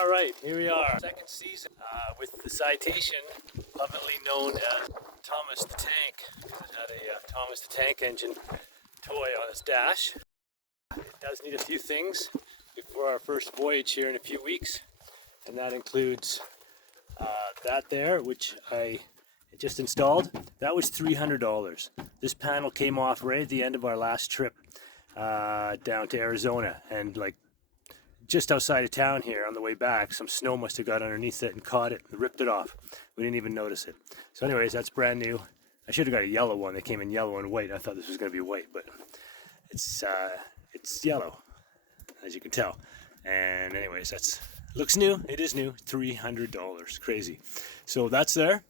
All right, here we are. Second season with the Citation, lovingly known as Thomas the Tank. It had a Thomas the Tank engine toy on its dash. It does need a few things before our first voyage here in a few weeks, and that includes that there, which I just installed. That was $300. This panel came off right at the end of our last trip down to Arizona, and like just outside of town here on the way back, some snow must have got underneath it and caught it and ripped it off. We didn't even notice it. So anyways, that's brand new. I should have got a yellow one. They came in yellow and white. I thought this was going to be white, but it's yellow, as you can tell. And anyways, looks new. It is new. $300. Crazy. So that's there.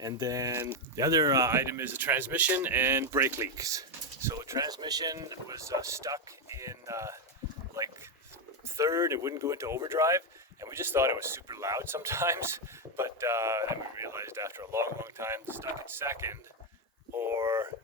And then the other item is a transmission and brake leaks. So a transmission was stuck in like third. It wouldn't go into overdrive, and we just thought it was super loud sometimes, but then we realized after a long time stuck in second or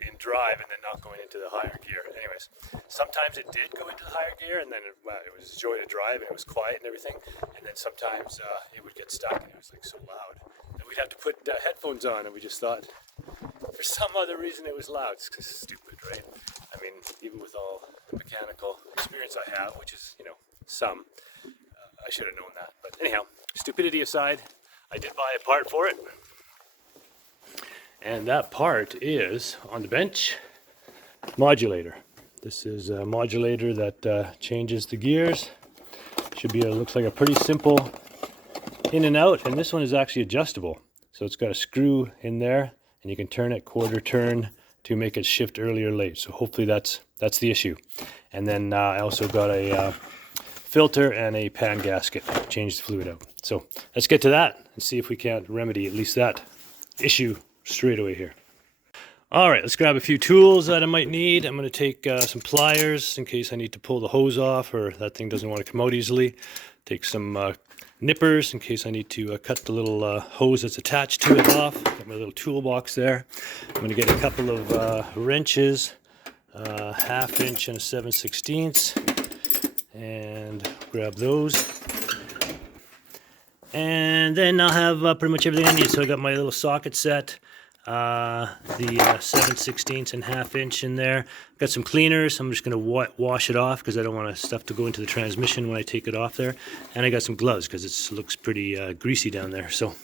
in drive and then not going into the higher gear. Anyways, sometimes it did go into the higher gear, and then it was a joy to drive and it was quiet and everything, and then sometimes it would get stuck and it was like so loud and we'd have to put headphones on, and we just thought for some other reason it was loud. It's stupid, right? I mean, even with all the mechanical experience I have, which is, you know, some, I should have known that. But anyhow, stupidity aside, I did buy a part for it. And that part is on the bench, modulator. This is a modulator that changes the gears. Should be looks like a pretty simple in and out, and this one is actually adjustable. So it's got a screw in there, and you can turn it quarter turn to make it shift early or late. So hopefully that's the issue. And then I also got a filter and a pan gasket, change the fluid out. So let's get to that and see if we can't remedy at least that issue straight away here. All right, let's grab a few tools that I might need. I'm going to take some pliers in case I need to pull the hose off or that thing doesn't want to come out easily. Take some nippers in case I need to cut the little hose that's attached to it off. Got my little toolbox there. I'm going to get a couple of wrenches, 1/2 inch and a 7/16, and grab those. And then I'll have pretty much everything I need. So I got my little socket set, the 7/16 and 1/2 inch in there. Got some cleaners. I'm just going to wash it off because I don't want stuff to go into the transmission when I take it off there. And I got some gloves because it looks pretty greasy down there. So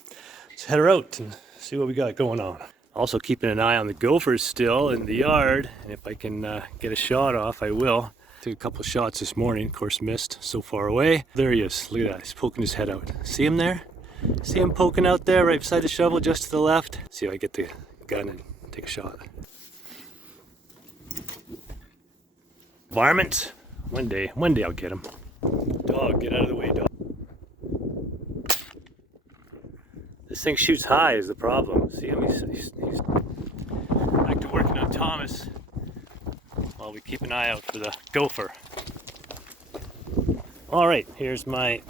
let's head her out and see what we got going on. Also keeping an eye on the gophers still in the yard, and if I can get a shot off, I will. Took a couple of shots this morning, of course missed, so far away. There he is, look at that, he's poking his head out. See him there? See him poking out there right beside the shovel, just to the left? See if I get the gun and take a shot. Varmint, one day I'll get him. Dog, get out of the way, dog. This thing shoots high is the problem. See him? He's back to working on Thomas while we keep an eye out for the gopher. All right, here's my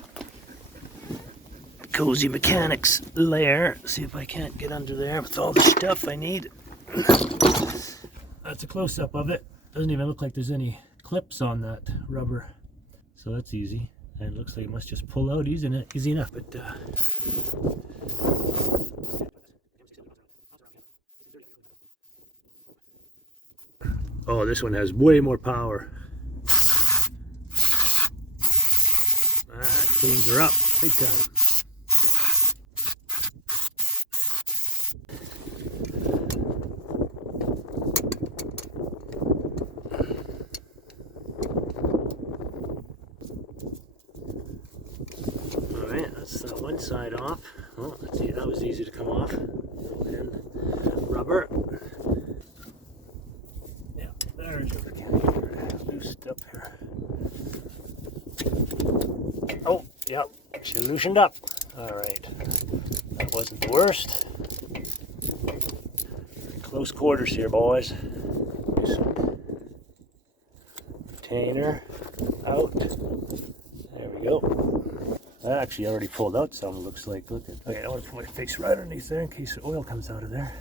cozy mechanics lair. See if I can't get under there with all the stuff I need. That's a close-up of it. Doesn't even look like there's any clips on that rubber, so that's easy. And it looks like it must just pull out easy enough. But oh, this one has way more power. Cleans her up big time. Alright, that's that one side off. Oh, let's see, that was easy to come off. And rubber. Yeah, there's your mechanic. Loosed up here. Oh, yep, she loosened up. Alright, that wasn't the worst. Close quarters here, boys. Retainer out. There we go. That actually already pulled out some, it looks like. Look at, okay, I want to put my face right underneath there in case the oil comes out of there.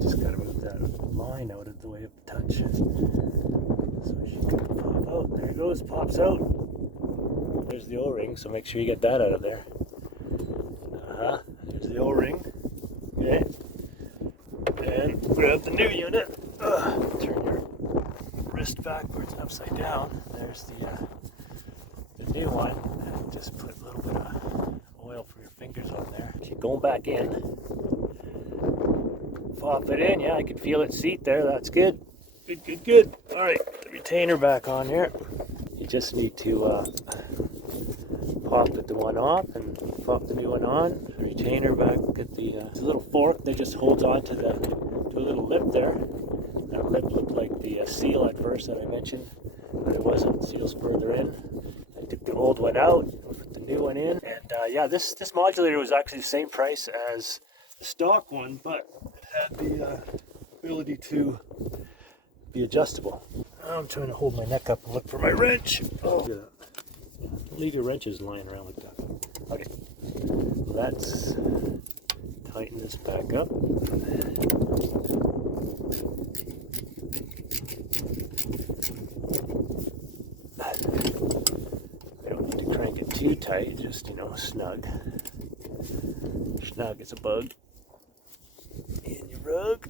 Just gotta move that line out of the way of the touch. So she can pop out. There it goes, pops out. There's the O-ring, so make sure you get that out of there. There's the O-ring. Okay. And grab the new unit. Turn your wrist backwards and upside down. There's the new one. And just put a little bit of oil for your fingers on there. Keep going back in. Pop it in. Yeah, I can feel it seat there. That's good. Good. All right, the retainer back on here. You just need to pop the one off and pop the new one on. The retainer back at the little fork that just holds on to a little lip there. That lip looked like the seal at first that I mentioned, but it wasn't. The seal's further in. I took the old one out, put the new one in, and yeah, this modulator was actually the same price as the stock one, but it had the ability to be adjustable. Now I'm trying to hold my neck up and look for my wrench. Oh, don't leave your wrenches lying around like that. Okay, let's tighten this back up. We don't need to crank it too tight, just, snug. Snug as a bug. In your rug.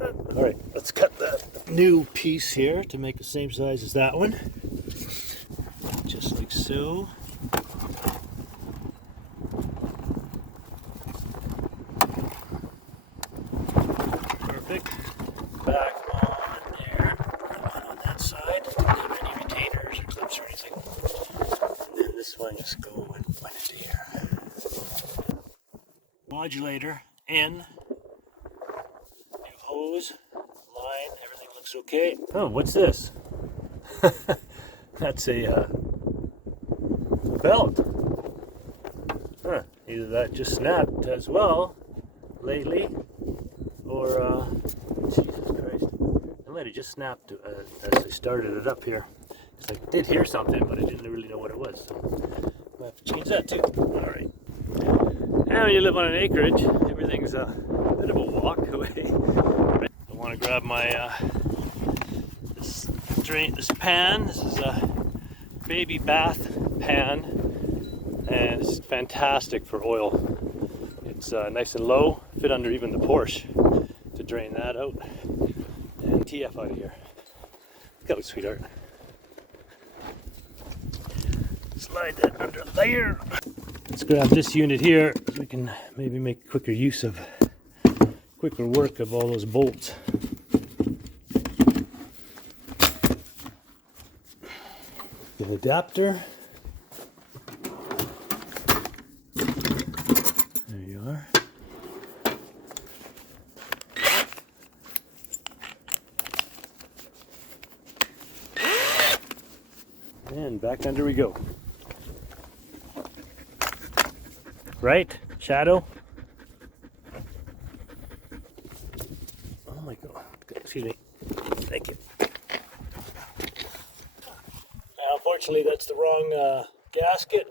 Alright, let's cut that new piece here to make the same size as that one. Just like so. Perfect. Back on there. On that side. Don't have any retainers or clips or anything. And then this one just go and point it to here. Modulator in. Hose, line, everything looks okay. Oh, what's this? That's a belt. Huh, either that just snapped as well lately, or Jesus Christ, it might have just snapped as I started it up here. Because I did hear something, but I didn't really know what it was. So I have to change that too. Alright. Now when you live on an acreage, everything's a bit of a walk away. I want to grab my this pan. This is a baby bath pan, and it's fantastic for oil. It's nice and low, fit under even the Porsche to drain that out. And TF out of here. Go, sweetheart. Slide that under there. Let's grab this unit here so we can maybe make quicker work of all those bolts. The adapter. There you are. And back under we go. Right? Shadow? Oh my God. Excuse me. Thank you. Now, unfortunately, that's the wrong gasket.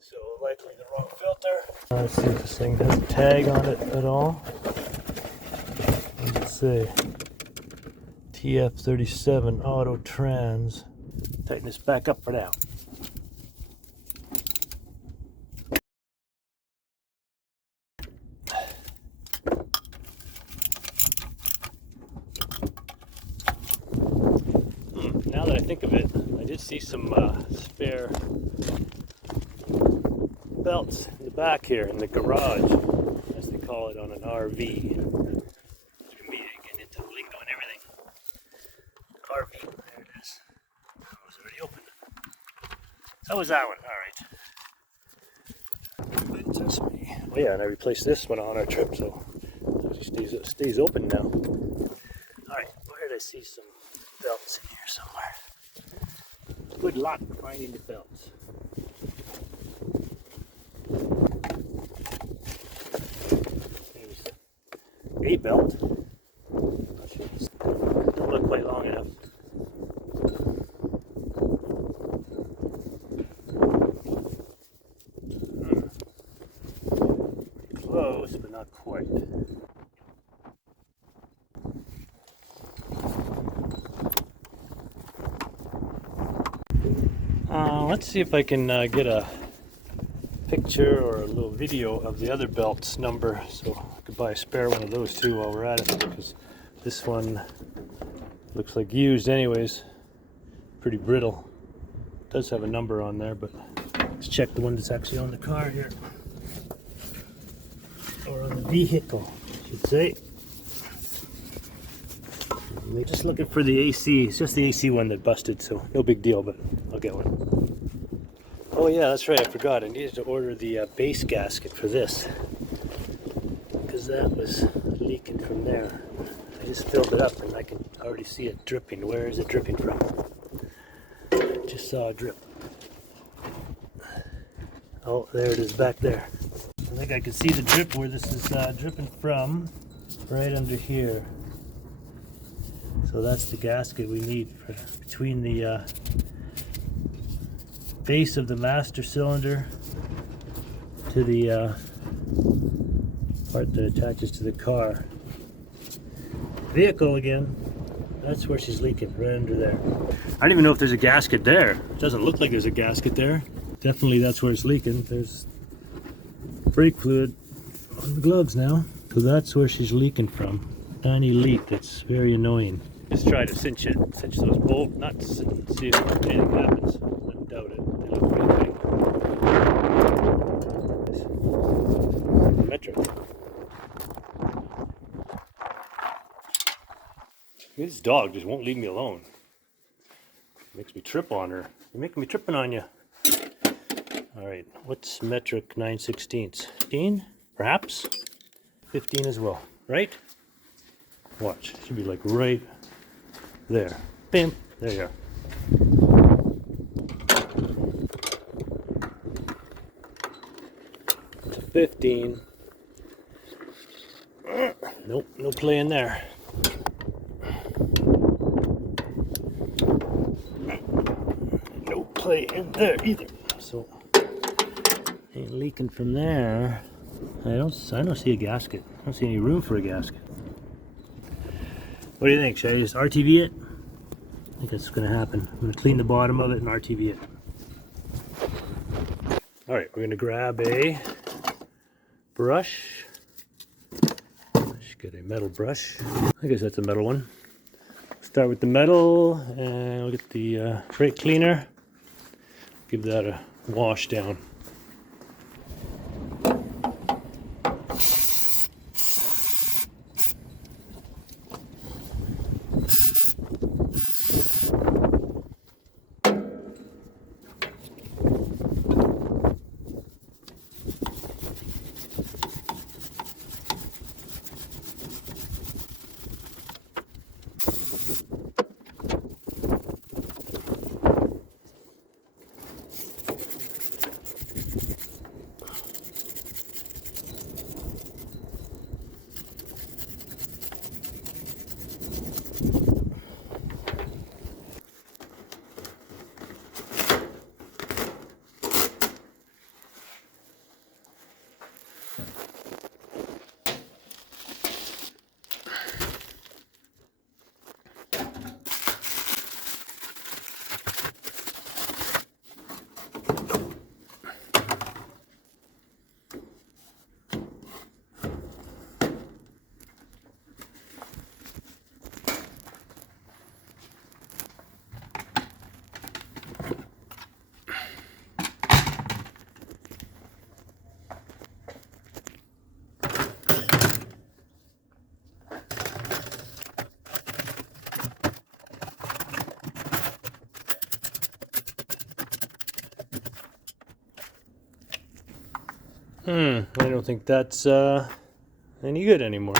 So, likely the wrong filter. Let's see if this thing has a tag on it at all. What does it say? TF37 Auto Trans. Tighten this back up for now. Now that I think of it, I did see some spare belts in the back here in the garage, as they call it on an RV. It's gonna be getting into the lingo and everything. RV, there it is. Oh, it's already open. So was that one, alright. Couldn't touch me. Oh yeah, and I replaced this one on our trip, so it stays open now. Alright, where did I see some belts in here somewhere? Good luck finding the belts. There's a belt. Don't look quite long enough. Close, but not quite. Let's see if I can get a picture or a little video of the other belt's number, so I could buy a spare one of those too while we're at it, because this one looks like used anyways. Pretty brittle. It does have a number on there, but let's check the one that's actually on the car here, or on the vehicle, I should say. We're just looking for the AC. It's just the AC one that busted, so no big deal, but I'll get one. Oh yeah, that's right, I forgot. I needed to order the base gasket for this, because that was leaking from there. I just filled it up and I can already see it dripping. Where is it dripping from? Just saw a drip. Oh, there it is back there. I think I can see the drip where this is dripping from, right under here. So that's the gasket we need for between the base of the master cylinder to the part that attaches to the car. Vehicle again, that's where she's leaking, right under there. I don't even know if there's a gasket there. It doesn't look like there's a gasket there. Definitely that's where it's leaking. There's brake fluid on the gloves now. So that's where she's leaking from. Tiny leak that's very annoying. Just try to cinch those bolts, not see if anything happens. I doubt it. They look pretty tight. Metric. This dog just won't leave me alone. Makes me trip on her. You're making me tripping on you. All right, what's metric 9/16? 15, perhaps? 15 as well, right? Watch, it should be like right there. Bam, there you are. To 15. Nope, no play in there. No play in there either. So ain't leaking from there. I don't see a gasket. I don't see any room for a gasket. What do you think? Should I just RTV it? I think that's going to happen. I'm going to clean the bottom of it and RTV it. Alright, we're going to grab a brush. Let's get a metal brush. I guess that's a metal one. Start with the metal and we'll get the brake cleaner. Give that a wash down. I don't think that's any good anymore.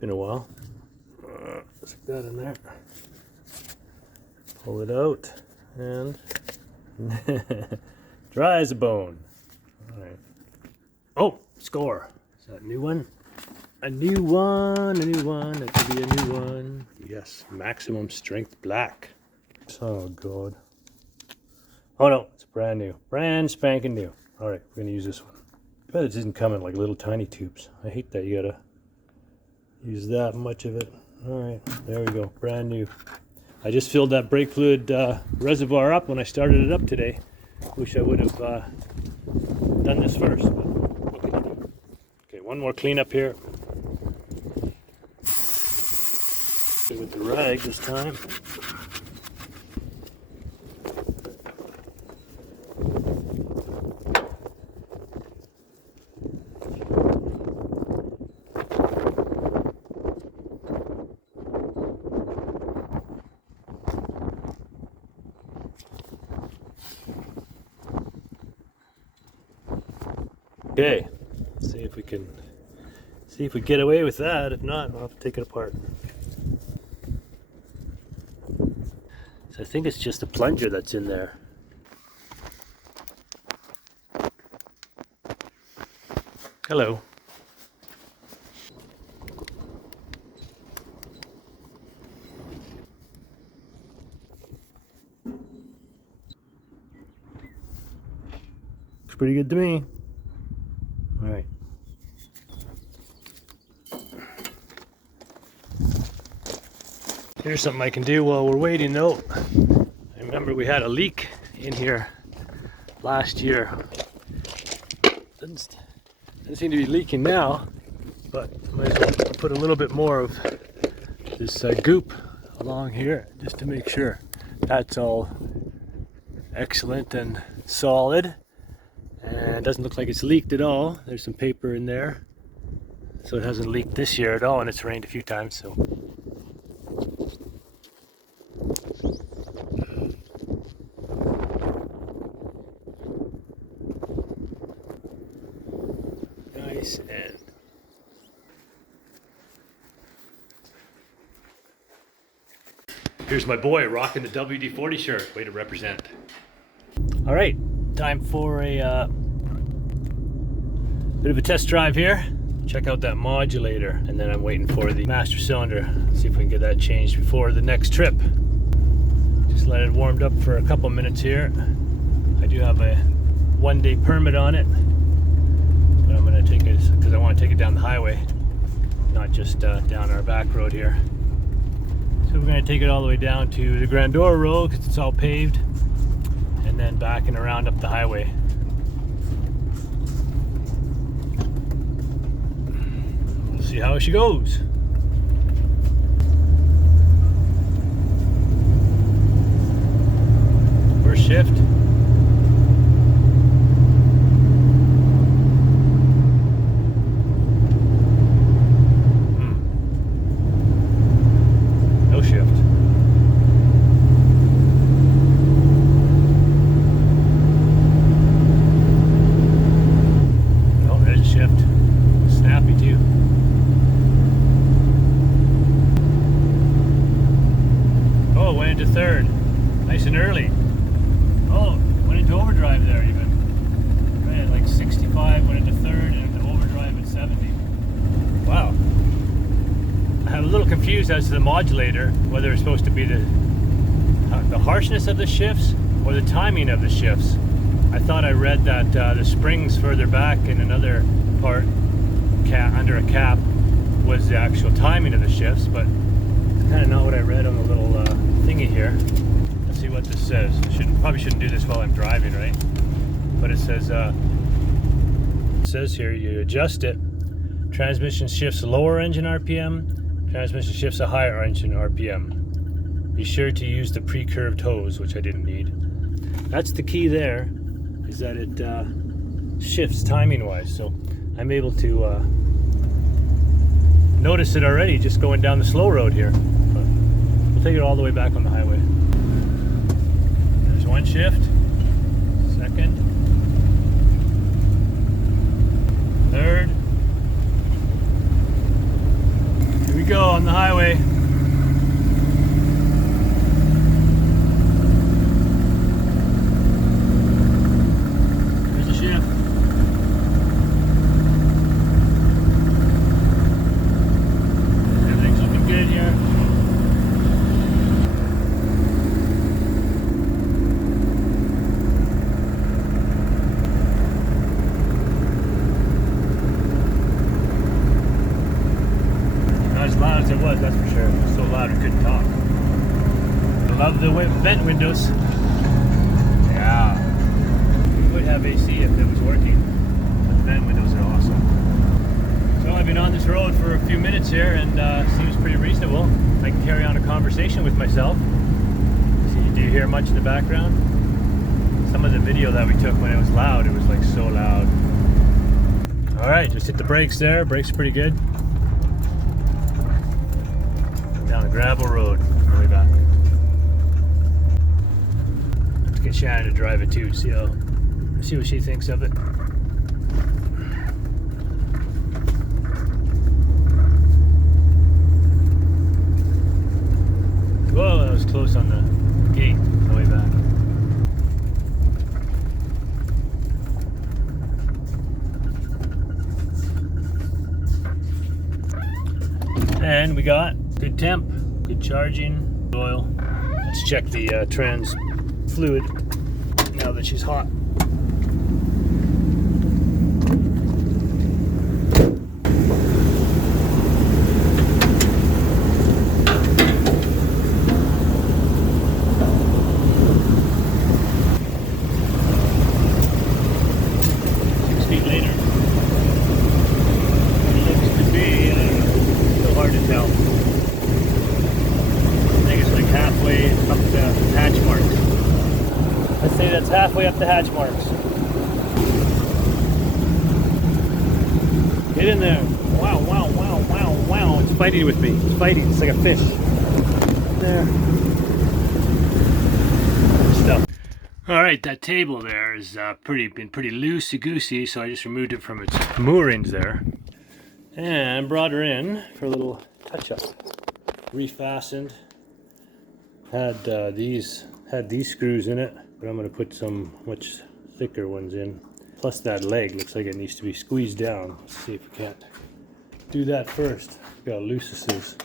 Been a while. Stick that in there. Pull it out and dry as a bone. All right. Oh, score. Is that a new one? A new one, a new one. That could be a new one. Yes, maximum strength black. Oh God. Oh no, it's brand new. Brand spanking new. All right, we're gonna use this one. I bet it doesn't come in like little tiny tubes. I hate that you gotta use that much of it. All right, there we go, brand new. I just filled that brake fluid reservoir up when I started it up today. Wish I would have done this first. But what can you do? Okay, one more cleanup here. With the rag this time. Okay, see if we get away with that. If not, I'll have to take it apart. So I think it's just a plunger that's in there. Hello. Looks pretty good to me. All right. Here's something I can do while we're waiting though. I remember we had a leak in here last year. Doesn't seem to be leaking now, but I might as well put a little bit more of this goop along here just to make sure that's all excellent and solid. And it doesn't look like it's leaked at all. There's some paper in there, so it hasn't leaked this year at all, and it's rained a few times. So nice. And here's my boy rocking the WD-40 shirt. Way to represent. All right, time for a bit of a test drive here. Check out that modulator, and then I'm waiting for the master cylinder. See if we can get that changed before the next trip. Just let it warmed up for a couple minutes here. I do have a 1-day permit on it, but I'm going to take it because I want to take it down the highway, not just down our back road here. So we're going to take it all the way down to the Grandora Road because it's all paved, and then back and around up the highway. We'll see how she goes. First shift. No shift. Oh, there's a shift. Snappy too. Oh, went into third. Nice and early. Oh, went into overdrive there even. Right at like 65, went into third and into overdrive at 70. Wow. I'm a little confused as to the modulator, whether it's supposed to be the harshness of the shifts or the timing of the shifts. I thought I read that the springs further back in another part, under a cap, was the actual timing of the shifts, but it's kind of not what I read on the little thingy here. Let's see what this says. Probably shouldn't do this while I'm driving, right? But it says here you adjust it. Transmission shifts lower engine RPM. Transmission shifts a higher engine RPM. Be sure to use the pre-curved hose, which I didn't need. That's the key there, is that it shifts timing-wise. So I'm able to notice it already just going down the slow road here. But we'll take it all the way back on the highway. There's one shift, second, third. Here we go on the highway. There's a shift. Everything's looking good here. the vent windows. Yeah. We would have AC if it was working. But the vent windows are awesome. So I've been on this road for a few minutes here and seems pretty reasonable. I can carry on a conversation with myself. See, do you hear much in the background? Some of the video that we took when it was loud, it was like so loud. Alright, just hit the brakes there. Brakes pretty good. Down a gravel road on the way back. Let's get Shannon to drive it too, see what she thinks of it. Whoa, that was close on the gate on the way back. And we got good temp, good charging, oil. Let's check the trans fluid now that she's hot. Halfway up the hatch marks. Get in there. Wow, wow, wow, wow, wow. It's fighting with me. It's fighting. It's like a fish. There. Good stuff. Alright, that table there is been pretty loosey-goosey, so I just removed it from its moorings there. And brought her in for a little touch-up. Refastened. Had these screws in it. But I'm going to put some much thicker ones in. Plus that leg looks like it needs to be squeezed down. Let's see if we can't do that first. Look how loose this is.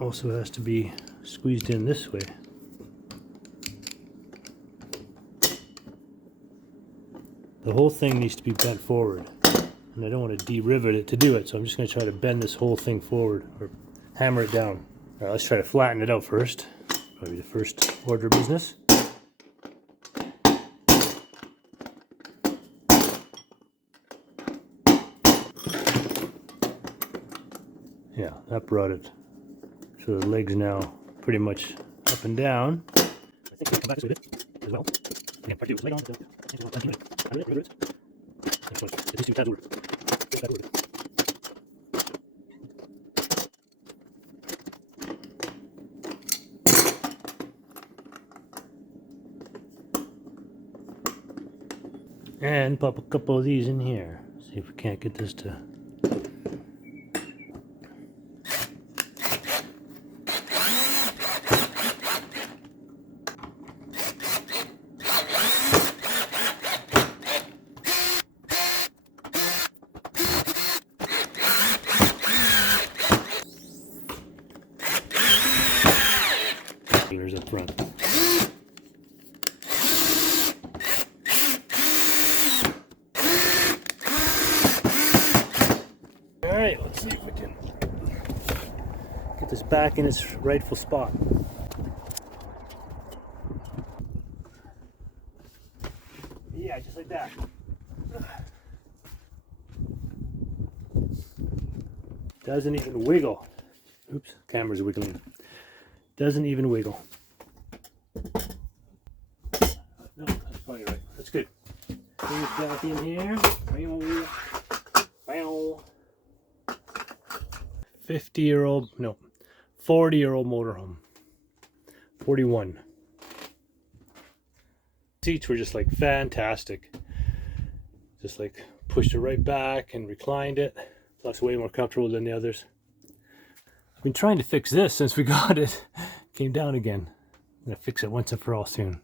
Also has to be squeezed in this way. The whole thing needs to be bent forward. And I don't want to de-rivet it to do it, so I'm just going to try to bend this whole thing forward or hammer it down. Alright, let's try to flatten it out first. Probably the first order of business. Yeah, that brought it. So the leg's now pretty much up and down. I think we can come back this way a bit as well. Yeah, try to do leg on. These two tabs over. And pop a couple of these in here. See if we can't get this to... Fingers up front. Alright, let's see if we can get this back in its rightful spot. Yeah, just like that. Doesn't even wiggle. Oops, camera's wiggling. Doesn't even wiggle. No, that's probably right. That's good. Bring it back in here. 50-year-old, no, 40-year-old motorhome. 41. Seats were just like fantastic. Just like pushed it right back and reclined it. Plus way more comfortable than the others. I've been trying to fix this since we got it. Came down again. I'm gonna fix it once and for all soon.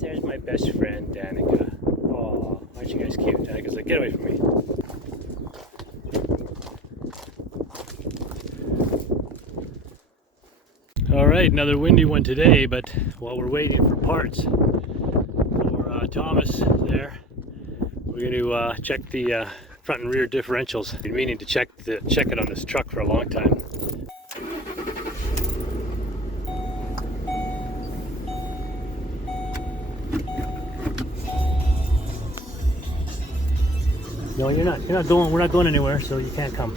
There's my best friend, Danica. Oh, aren't you guys cute? Danica's like, get away from me. Alright, another windy one today, but while we're waiting for parts for Thomas there, We're going to check the front and rear differentials. I've been meaning to check it on this truck for a long time. No, you're not going. We're not going anywhere, so you can't come.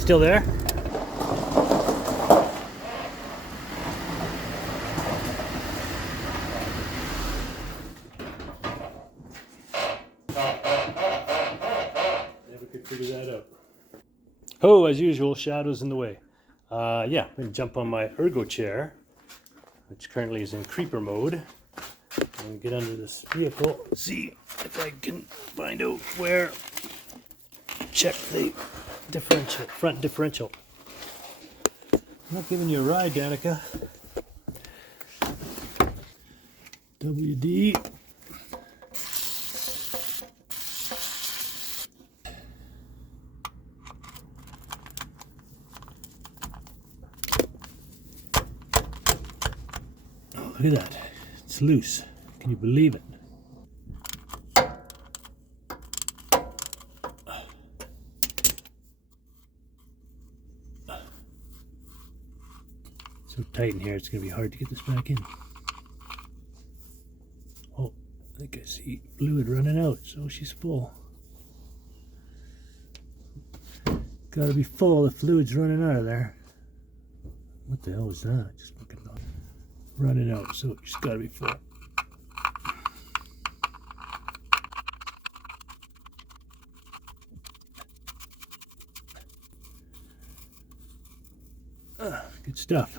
Still there? Never could figure that out. Oh, as usual, shadows in the way. Yeah, I'm going to jump on my ergo chair, which currently is in creeper mode, and get under this vehicle, see if I can find out where, check the differential, front differential. I'm not giving you a ride, Danica. WD. Look at that. It's loose. Can you believe it? So tight in here, it's going to be hard to get this back in. Oh, I think I see fluid running out, so she's full. Got to be full, the fluid's running out of there. What the hell was that? Just looking at it. Running out, so it's got to be full. Good stuff.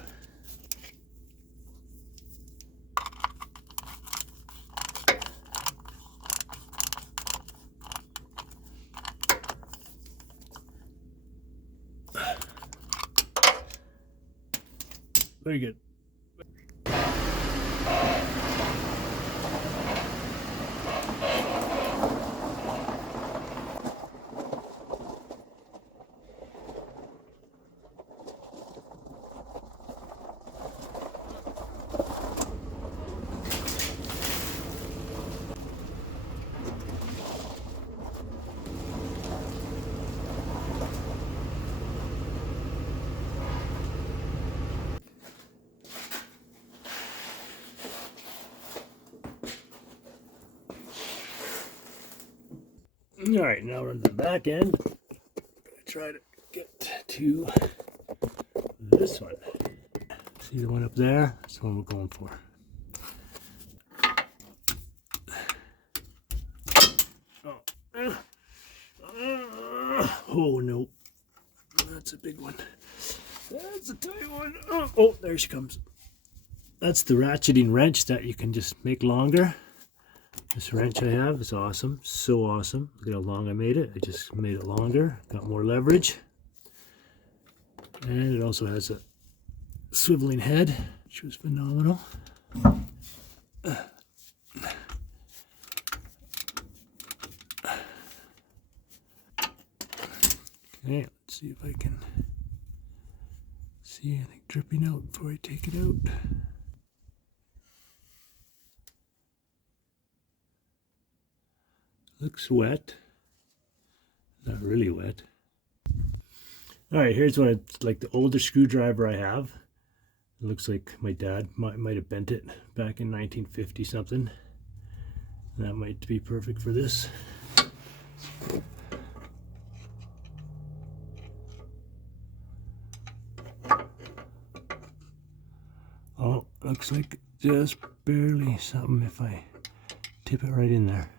Very good. All right, now we're on the back end. I'm gonna try to get to this one. See the one up there? That's the one we're going for. Oh no, that's a big one. That's a tight one. Oh, there she comes. That's the ratcheting wrench that you can just make longer. This wrench I have is awesome, so awesome. Look at how long I made it. I just made it longer, got more leverage. And it also has a swiveling head, which was phenomenal. Okay, let's see if I can see anything dripping out before I take it out. Looks wet. Not really wet. Alright, here's what it's like, the older screwdriver I have. It looks like my dad might have bent it back in 1950 something. That might be perfect for this. Oh, looks like just barely something if I tip it right in there.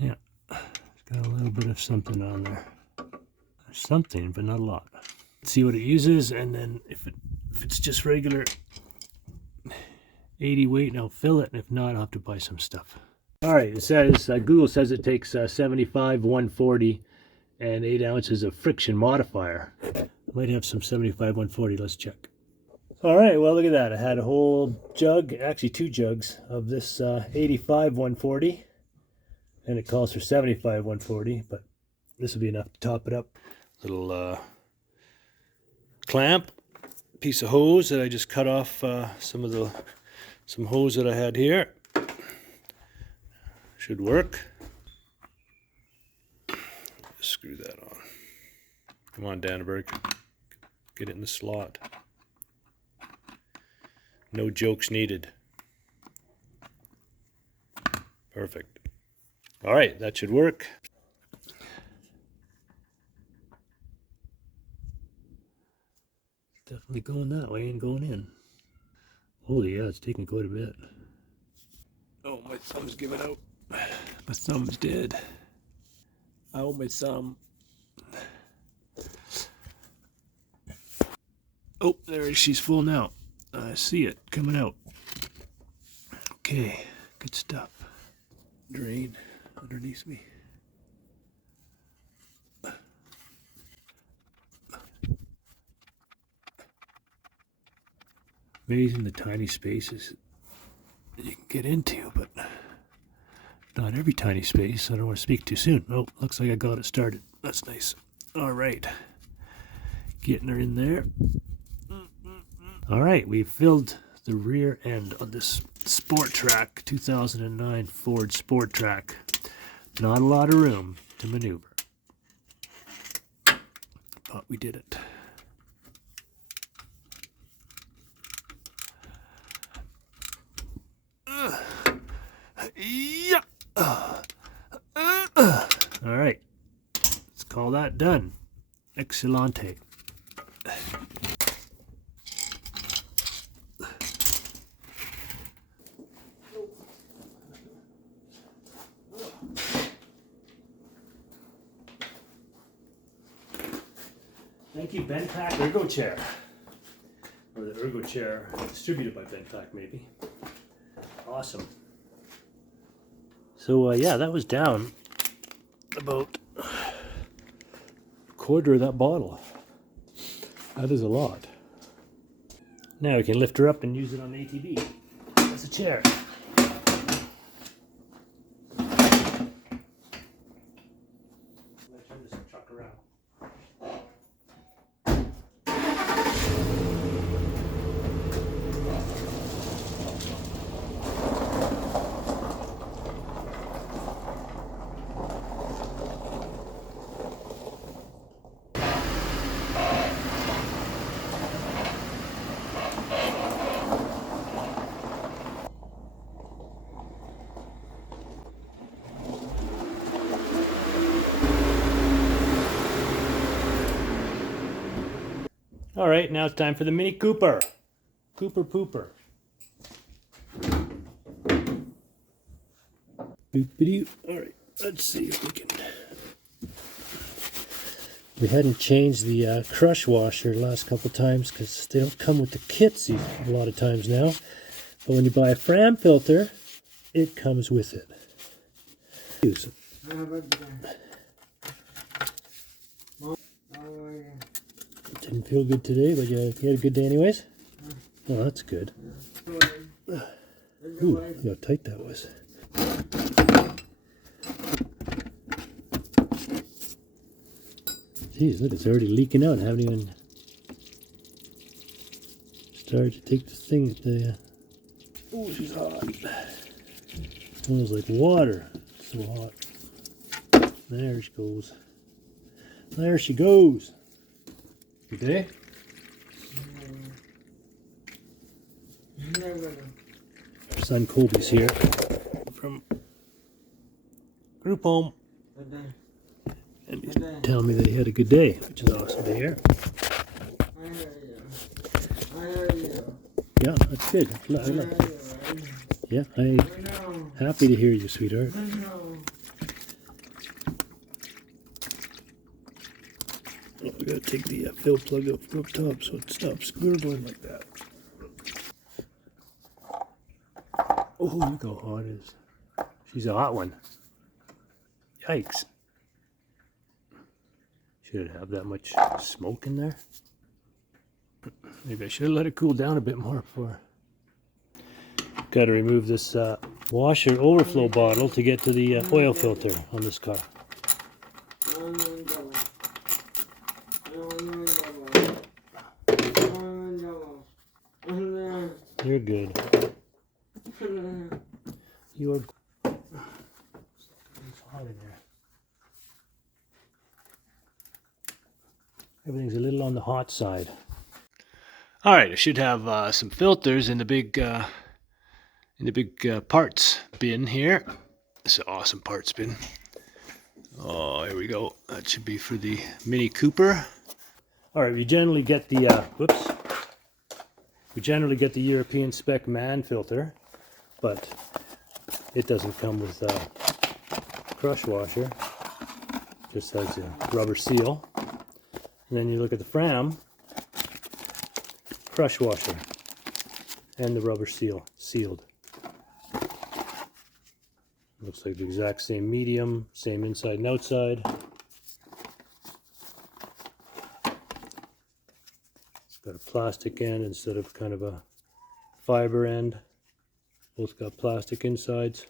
Yeah, it's got a little bit of something on there. There's something, but not a lot. Let's see what it uses, and then if it's just regular 80 weight, I'll fill it, and if not, I'll have to buy some stuff. All right, it says, Google says it takes 75 140 and 8 ounces of friction modifier. Might have some 75 140, let's check. All right, well, look at that. I had a whole jug, actually 2 jugs of this 85 140. And it calls for 75 140, but this will be enough to top it up. Little clamp piece of hose that I just cut off some hose that I had here. Should work. Just screw that on. Come on, Danneberg. Get it in the slot. No jokes needed. Perfect. All right, that should work. Definitely going that way and going in. Holy yeah, it's taking quite a bit. Oh, my thumb's giving out. My thumb's dead. Oh, my thumb. Oh, there she's full now. I see it coming out. Okay, good stuff. Drain underneath me. Amazing the tiny spaces that you can get into, but not every tiny space. I don't want to speak too soon. Oh, looks like I got it started. That's nice. All right. Getting her in there. All right, we filled the rear end of this Sport Track 2009 Ford Sport Track. Not a lot of room to maneuver, but we did it. Yeah. All right, let's call that done. Excellente. Thank you, Benpack Ergo Chair. Or the Ergo Chair distributed by Benpack, maybe. Awesome. So, yeah, that was down about a quarter of that bottle. That is a lot. Now we can lift her up and use it on the ATV as a chair. Let's turn this truck around. All right, now it's time for the Mini Cooper. Cooper Pooper. Boop-a-doo. All right, let's see if we can. We hadn't changed the crush washer the last couple times because they don't come with the kits a lot of times now. But when you buy a Fram filter, it comes with it. Use it. Didn't feel good today, but you had a good day anyways? Oh, that's good. Ooh, look how tight that was. Jeez, look, it's already leaking out. I haven't even started to take the thing. Oh, she's hot. Smells like water. It's so hot. There she goes. There she goes. Good day? Our son Kobe's here from group home. And he's telling me that he had a good day, which is awesome to hear. Yeah, that's good. Yeah, I'm happy to hear you, sweetheart. Oh, we gotta take the fill plug up top so it stops gurgling like that. Oh, look how hot it is. She's a hot one. Yikes. Should it have that much smoke in there? Maybe I should have let it cool down a bit more before. Got to remove this washer overflow bottle to get to the oil filter on this car. You're good. You're. It's hot in there. Everything's a little on the hot side. All right, I should have some filters in the big parts bin here. It's an awesome parts bin. Oh, here we go. That should be for the Mini Cooper. All right, we generally get the European spec man filter, but it doesn't come with a crush washer. Just has a rubber seal. And then you look at the Fram, crush washer, and the rubber seal sealed. Looks like the exact same medium, same inside and outside. It's got a plastic end instead of kind of a fiber end. Both got plastic insides.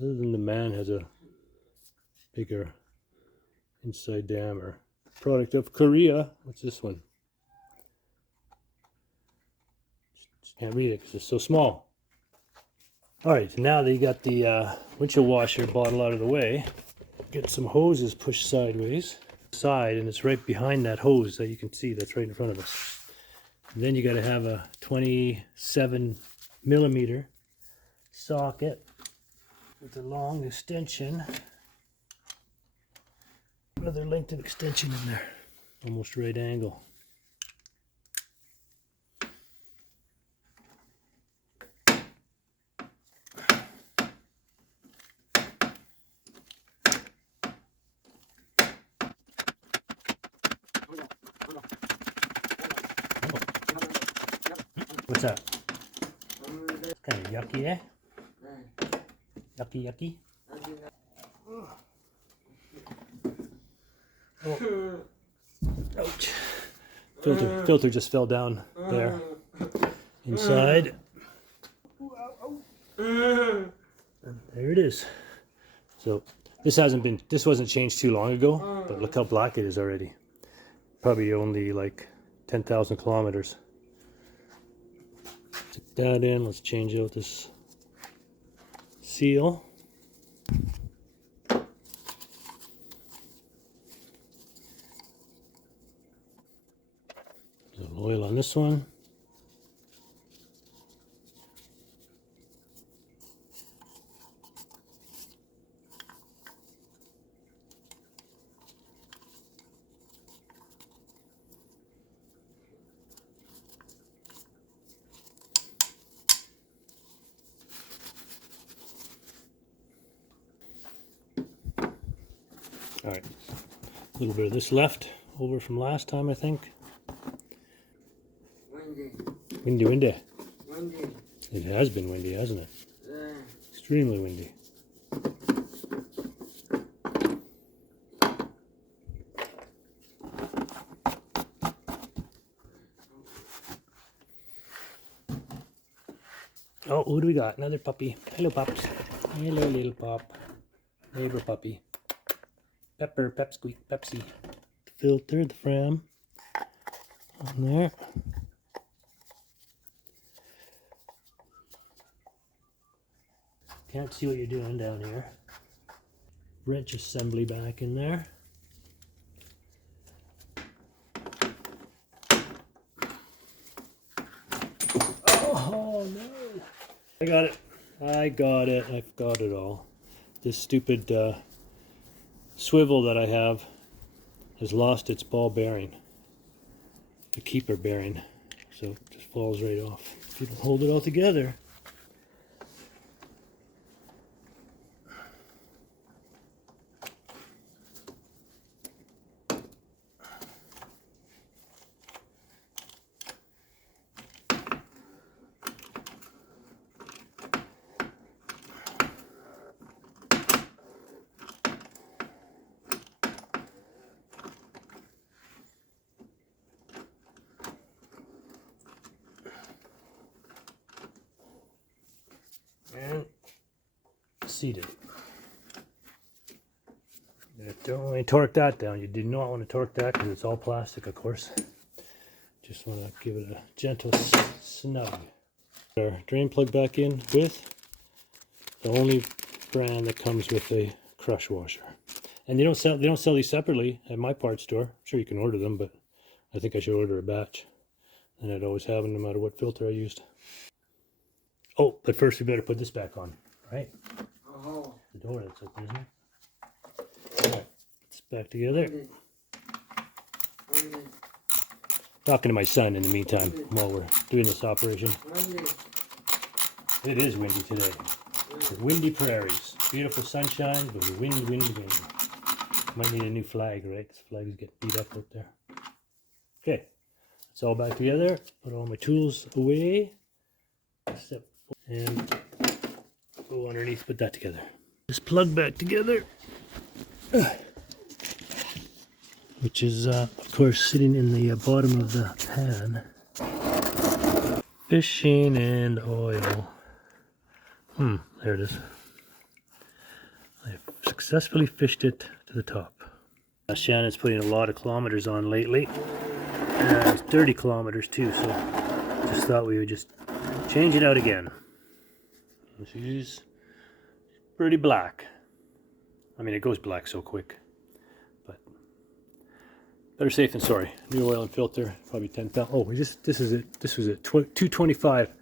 Other than the man has a bigger inside diameter. Product of Korea. What's this one? Just can't read it because it's so small. Alright, now that you got the windshield washer bottle out of the way, get some hoses pushed sideways. And it's right behind that hose that you can see that's right in front of us. And then you got to have a 27mm socket with a long extension. Another length of extension in there, almost right angle. What's that? It's kind of yucky, eh? Yucky, yucky. Oh. Ouch. Filter just fell down there. Inside. And there it is. So this wasn't changed too long ago, but look how black it is already. Probably only like 10,000 kilometers. Stick that in. Let's change out this seal. There's oil on this one. All right, a little bit of this left over from last time, I think. Windy. Windy. It has been windy, hasn't it? Yeah. Extremely windy. Oh, who do we got? Another puppy. Hello, pups. Hello, little pup. Neighbor puppy. Pepper, pep squeak, Pepsi. Filter, the Fram on there. Can't see what you're doing down here. Wrench assembly back in there. Oh no! I got it. I've got it all. This stupid swivel that I have has lost its ball bearing, the keeper bearing, so it just falls right off if you don't hold it all together. And seated. Don't want to torque that down. You do not want to torque that because it's all plastic, of course. Just want to give it a gentle snug. Our drain plug back in with the only brand that comes with a crush washer. And they don't sell these separately at my parts store. I'm sure you can order them, but I think I should order a batch. And I'd always have them no matter what filter I used. Oh, but first we better put this back on, right? Oh. The door that's open, isn't it? All right, it's back together. Talking to my son in the meantime while we're doing this operation. It is windy today. The windy prairies. Beautiful sunshine, but wind. Might need a new flag, right? This flag is getting beat up out there. Okay, it's all back together. Put all my tools away. And go underneath, put that together. Just plug back together. Which is, of course, sitting in the bottom of the pan. Fishing and oil. There it is. I've successfully fished it to the top. Shannon's putting a lot of kilometers on lately. And 30 kilometers too, so just thought we would just change it out again. She's pretty black. I mean, it goes black so quick. But better safe than sorry. New oil and filter, probably 10,000. Oh, this was at 225.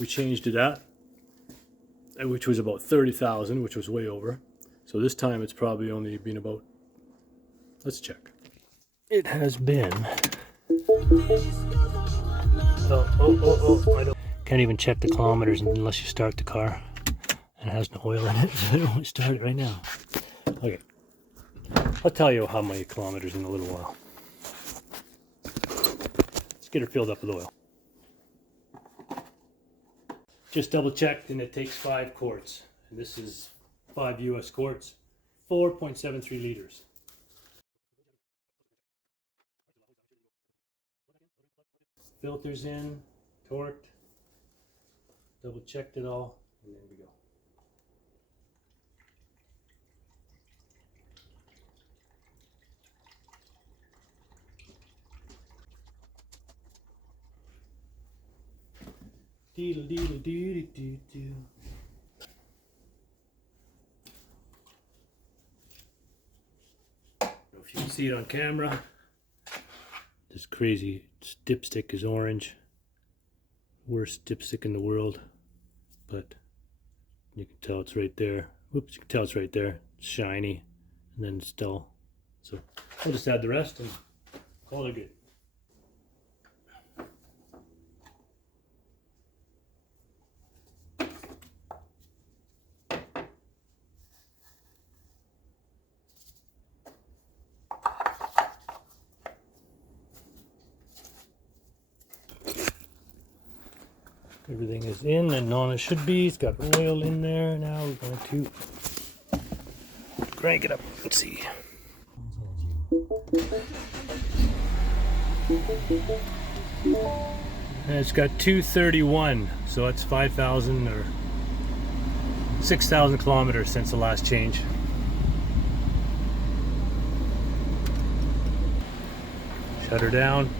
We changed it at, which was about 30,000, which was way over. So this time it's probably only been about, let's check. It has been, I can't even check the kilometers unless you start the car. And it has no oil in it, so I don't want to start it right now. Okay, I'll tell you how many kilometers in a little while. Let's get her filled up with oil. Just double checked, and it takes 5 quarts. And this is 5 US quarts, 4.73 liters. Filters in, torqued, double checked it all, and there we go. Deedle deedle doo doo doo. If you can see it on camera, this crazy dipstick is orange. Worst dipstick in the world, but you can tell it's right there. Oops, you can tell it's right there. It's shiny, and then it's dull. So I'll just add the rest and call it good. Everything is in and on it should be. It's got oil in there. Now we're going to crank it up. Let's see. And it's got 231, so it's 5,000 or 6,000 kilometers since the last change. Shut her down.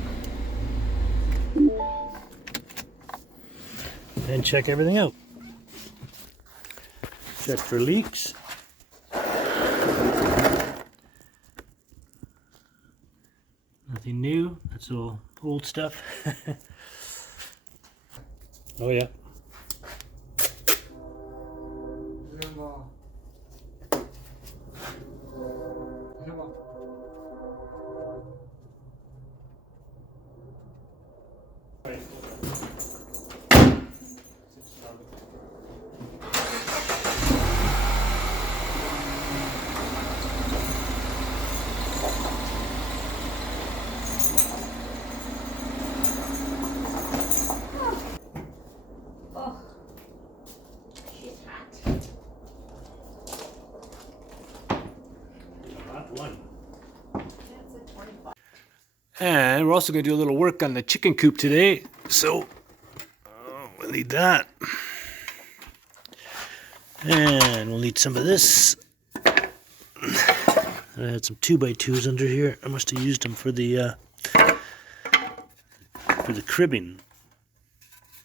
And check everything out. Check for leaks. Nothing new. That's all old stuff. Oh yeah. And we're also going to do a little work on the chicken coop today, so we'll need that. And we'll need some of this. I had some 2x2s under here. I must have used them for the for the cribbing.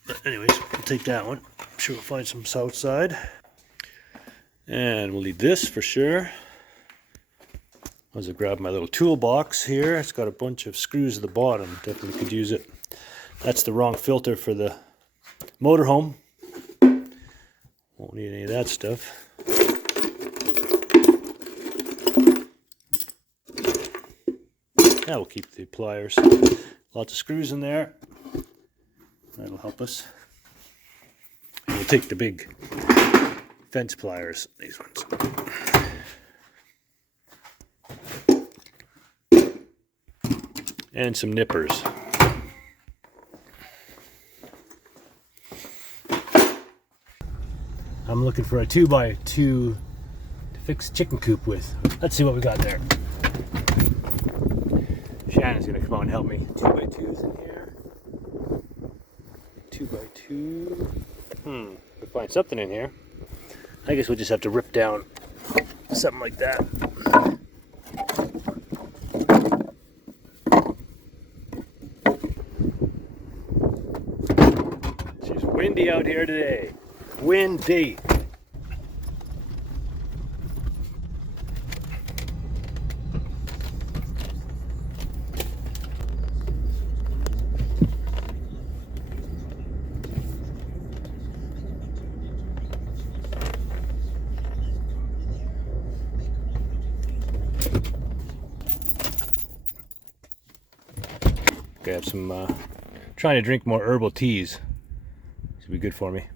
But anyways, we'll take that one. I'm sure we'll find some south side. And we'll need this for sure. As I grab my little toolbox here, it's got a bunch of screws at the bottom. Definitely could use it. That's the wrong filter for the motorhome. Won't need any of that stuff. That will keep the pliers. Lots of screws in there. That'll help us. And we'll take the big fence pliers, these ones. And some nippers. I'm looking for a 2x2 to fix chicken coop with. Let's see what we got there. Shannon's gonna come out and help me. 2x2s in here. 2x2. We'll find something in here. I guess we'll just have to rip down something like that. It's just windy out here today. Windy. Okay, I have some, trying to drink more herbal teas. Should be good for me.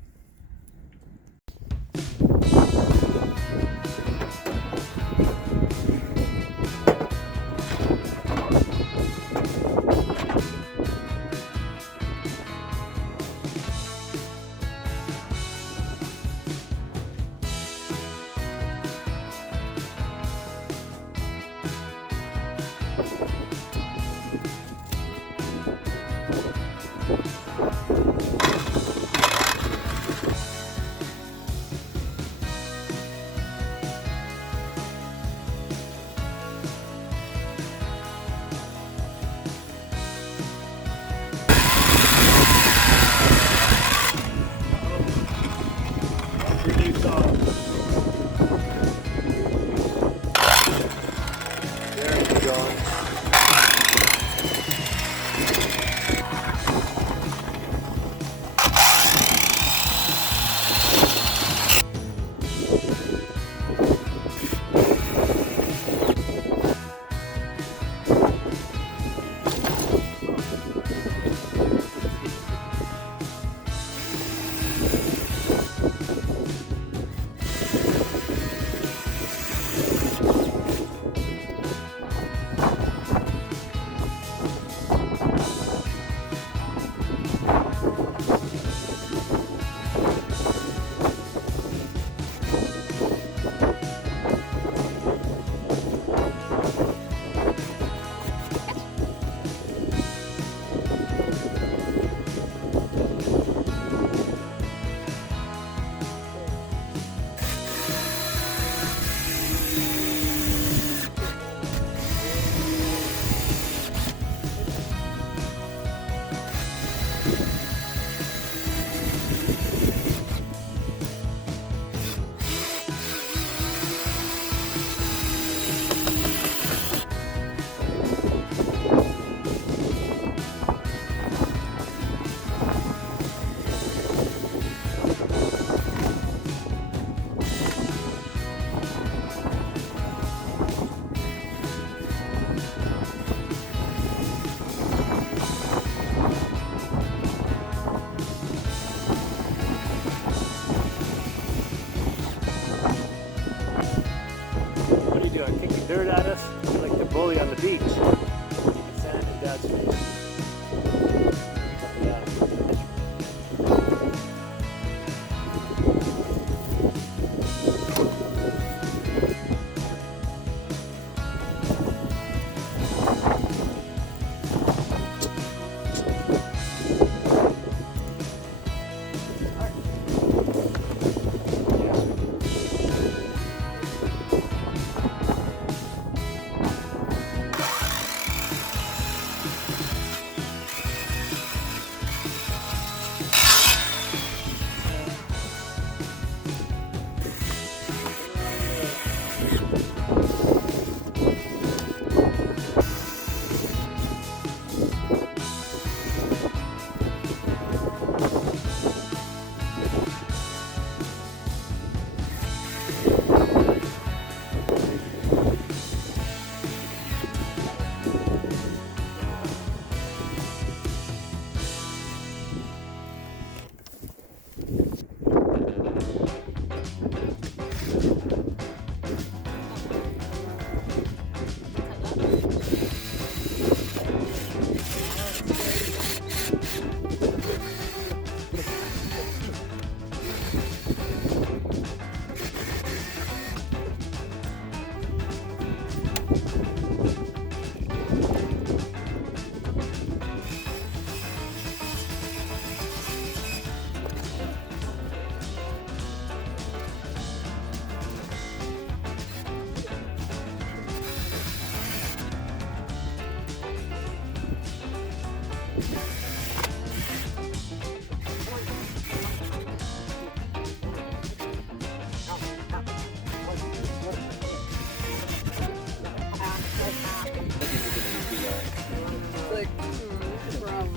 Like, what's the problem?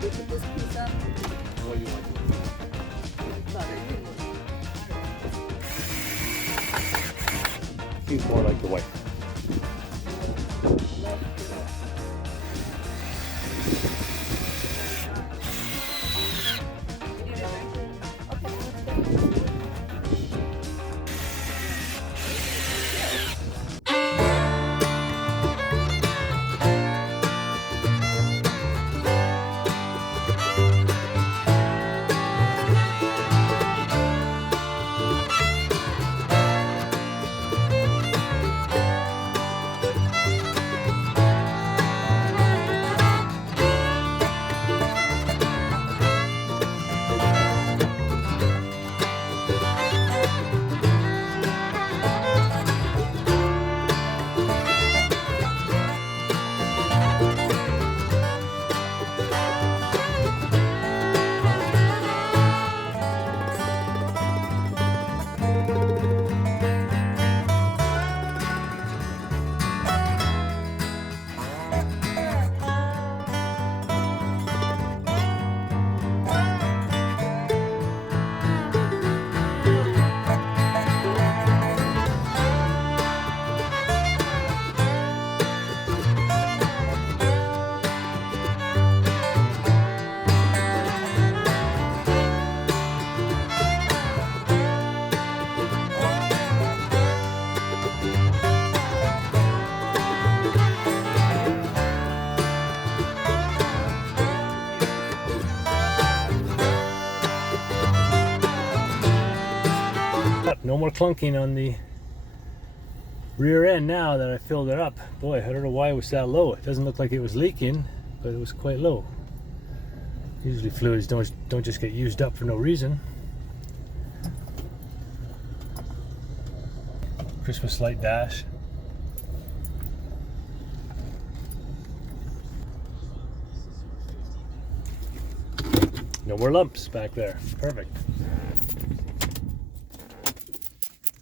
We put this piece up. What do you want? Thought I Seems more like the white. No more clunking on the rear end now that I filled it up. Boy, I don't know why it was that low. It doesn't look like it was leaking, but it was quite low. Usually fluids don't just get used up for no reason. Christmas light dash. No more lumps back there. Perfect.